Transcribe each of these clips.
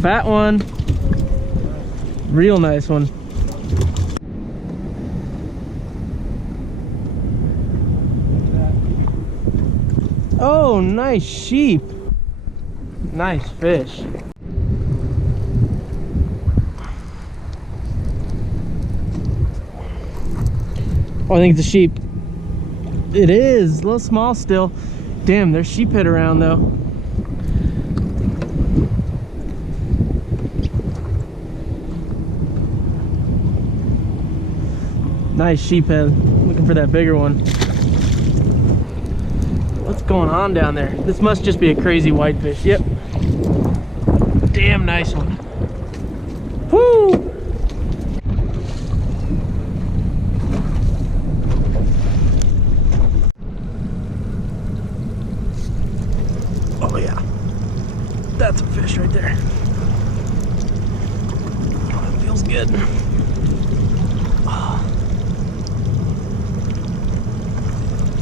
fat one. Real nice one. Oh, nice sheep. Nice fish. Oh, I think it's a sheep. It is a little small still. Damn, there's sheephead around though. Nice sheephead. Looking for that bigger one. What's going on down there? This must just be a crazy whitefish. Yep. Damn nice one. Woo! Oh yeah. That's a fish right there. Oh, that feels good. Oh.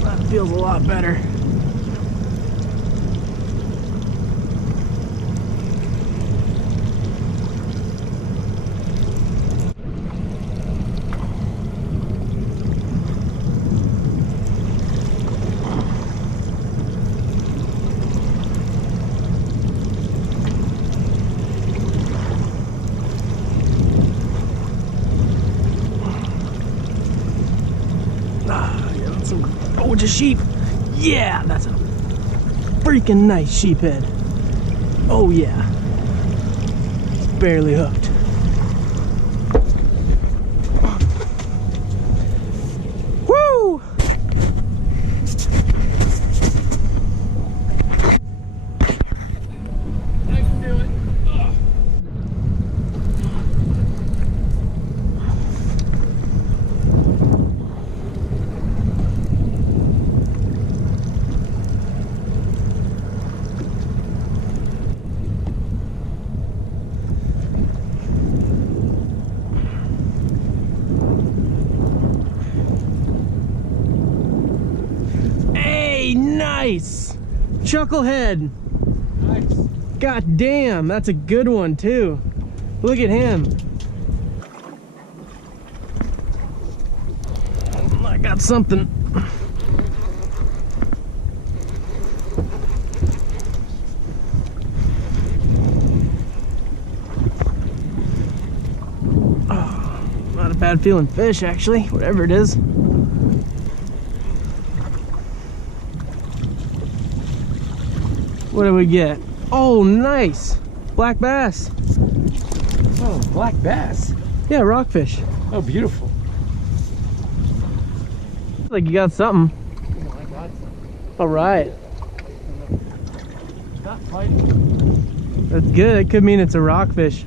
That feels a lot better. Oh, it's a sheep. Yeah, that's a freaking nice sheephead. Oh yeah. It's barely hooked. Woo! I can do it. Nice chucklehead. Nice. God damn, that's a good one too. Look at him. I got something. Oh, not a bad feeling fish actually, whatever it is. What do we get? Oh, nice! Black bass. Oh, black bass. Yeah, rockfish. Oh, beautiful. Looks like you got something. Oh, I got something. All right. Not fighting. That's good. It could mean it's a rockfish.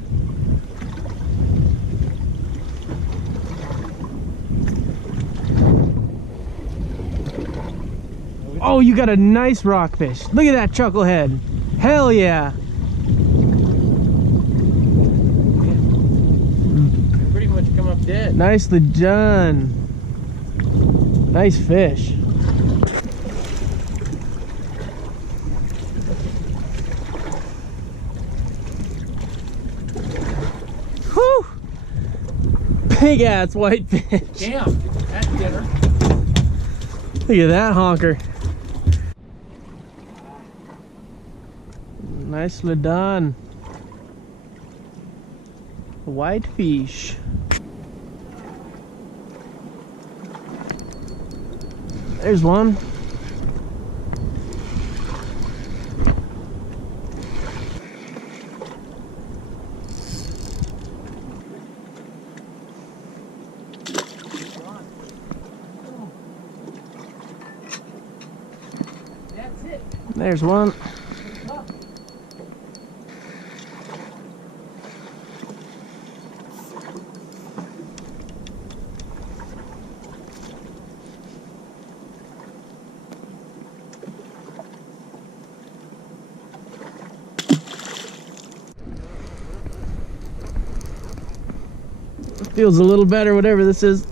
Oh, you got a nice rockfish. Look at that chucklehead. Hell yeah. Pretty much come up dead. Nicely done. Nice fish. Whew. Big ass whitefish. Damn, that's dinner. Look at that honker. Nicely done. Whitefish. There's one. That's it. There's one. Feels a little better, whatever this is.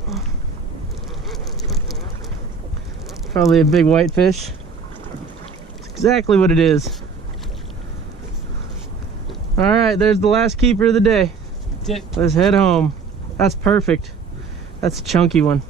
Probably a big whitefish. It's exactly what it is. All right, there's the last keeper of the day. That's it. Let's head home. That's perfect. That's a chunky one.